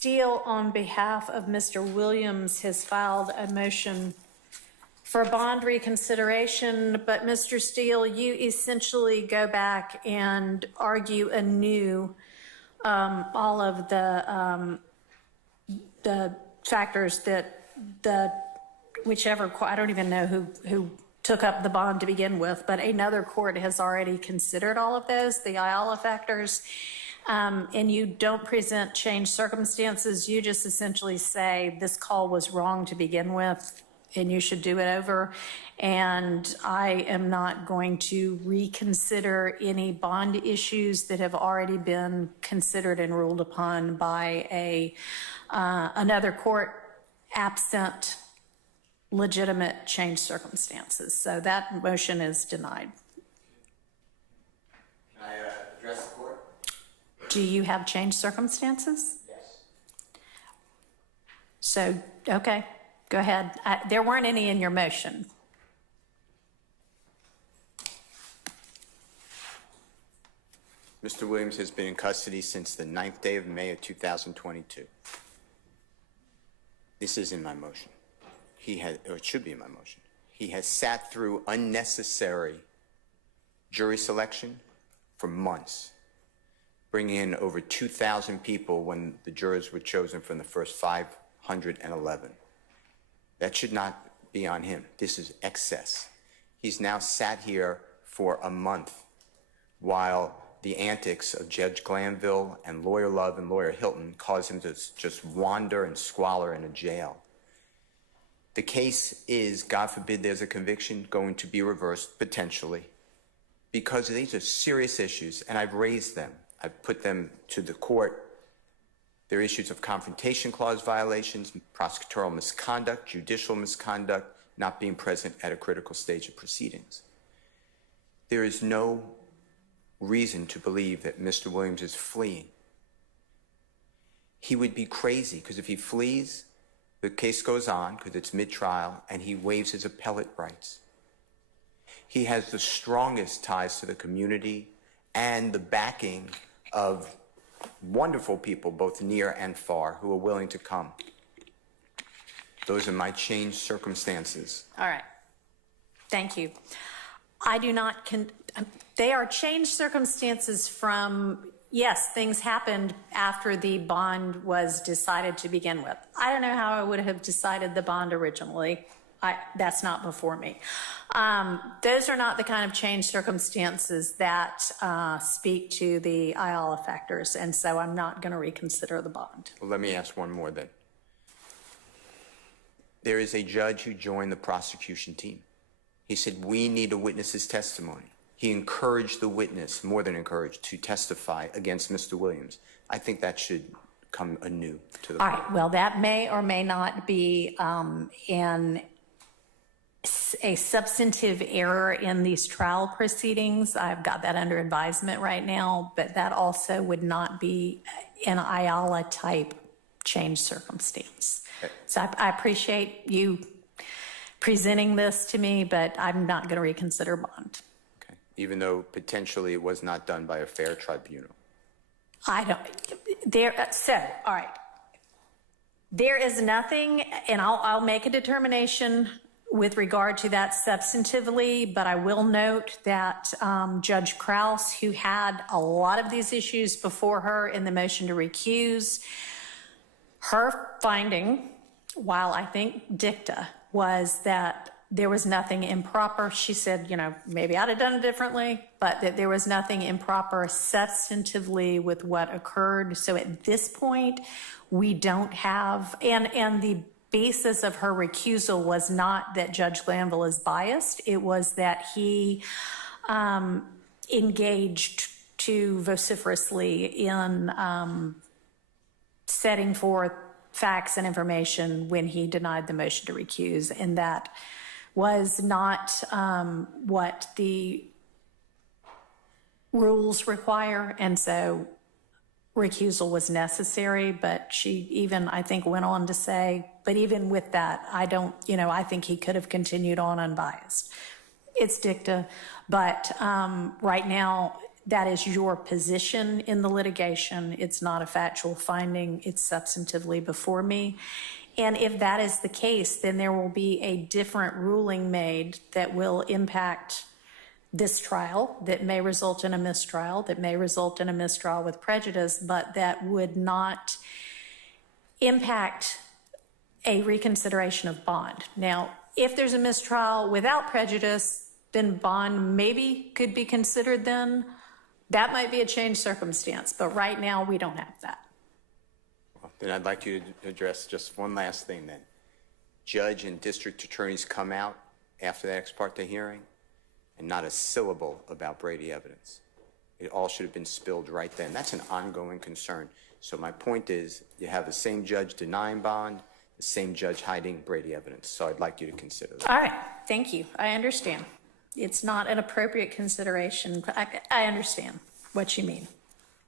Steele, on behalf of Mr. Williams, has filed a motion for bond reconsideration, but Mr. Steele, you essentially go back and argue anew all of the factors that whichever, I don't even know who took up the bond to begin with, but another court has already considered all of those, the Ayala factors, and you don't present changed circumstances. You just essentially say this call was wrong to begin with and you should do it over. And I am not going to reconsider any bond issues that have already been considered and ruled upon by another court absent legitimate changed circumstances. So that motion is denied. Can I address the court? Do you have changed circumstances? Yes. So, okay, go ahead. There weren't any in your motion. Mr. Williams has been in custody since the 9th day of May of 2022. This is in my motion. Or it should be in my motion. He has sat through unnecessary jury selection for months, bringing in over 2,000 people when the jurors were chosen from the first 511. That should not be on him. This is excess. He's now sat here for a month while the antics of Judge Glanville and Lawyer Love and Lawyer Hilton cause him to just wander and squalor in a jail. The case is, God forbid there's a conviction, going to be reversed potentially because these are serious issues, and I've raised them. I've put them to the court. There are issues of confrontation clause violations, prosecutorial misconduct, judicial misconduct, not being present at a critical stage of proceedings. There is no reason to believe that Mr. Williams is fleeing. He would be crazy, because if he flees, the case goes on because it's mid-trial and he waives his appellate rights. He has the strongest ties to the community and the backing of wonderful people, both near and far, who are willing to come. Those are my changed circumstances. All right. Thank you. I do not, they are changed circumstances from, yes, things happened after the bond was decided to begin with. I don't know how I would have decided the bond originally. That's not before me. Those are not the kind of changed circumstances that speak to the Ayala factors, and so I'm not going to reconsider the bond. Well, let me ask one more then. There is a judge who joined the prosecution team. He said, we need a witness's testimony. He encouraged the witness, more than encouraged, to testify against Mr. Williams. I think that should come anew to the All court. right, well, that may or may not be a substantive error in these trial proceedings. I've got that under advisement right now, but that also would not be an Ayala type change circumstance. Okay. So I appreciate you presenting this to me, but I'm not going to reconsider bond. Okay. Even though potentially it was not done by a fair tribunal. I don't, so, all right. There is nothing, and I'll make a determination with regard to that substantively, but I will note that Judge Krause, who had a lot of these issues before her in the motion to recuse, her finding, while I think dicta, was that there was nothing improper. She said, you know, maybe I'd have done it differently, but that there was nothing improper substantively with what occurred. So at this point, we don't have, and the basis of her recusal was not that Judge Glanville is biased. It was that he engaged too vociferously in setting forth facts and information when he denied the motion to recuse, and that was not what the rules require, and so recusal was necessary. But she even, I think, went on to say, but even with that, I don't, you know, I think he could have continued on unbiased. It's dicta, but right now that is your position in the litigation. It's not a factual finding. It's substantively before me. And if that is the case, then there will be a different ruling made that will impact this trial, that may result in a mistrial, that may result in a mistrial with prejudice, but that would not impact a reconsideration of bond. Now, if there's a mistrial without prejudice, then bond maybe could be considered then. That might be a changed circumstance, but right now we don't have that. Then I'd like you to address just one last thing then. Judge and district attorneys come out after the ex parte hearing and not a syllable about Brady evidence. It all should have been spilled right then. That's an ongoing concern. So my point is, you have the same judge denying bond, the same judge hiding Brady evidence. So I'd like you to consider that. All right, thank you. I understand. It's not an appropriate consideration. I understand what you mean.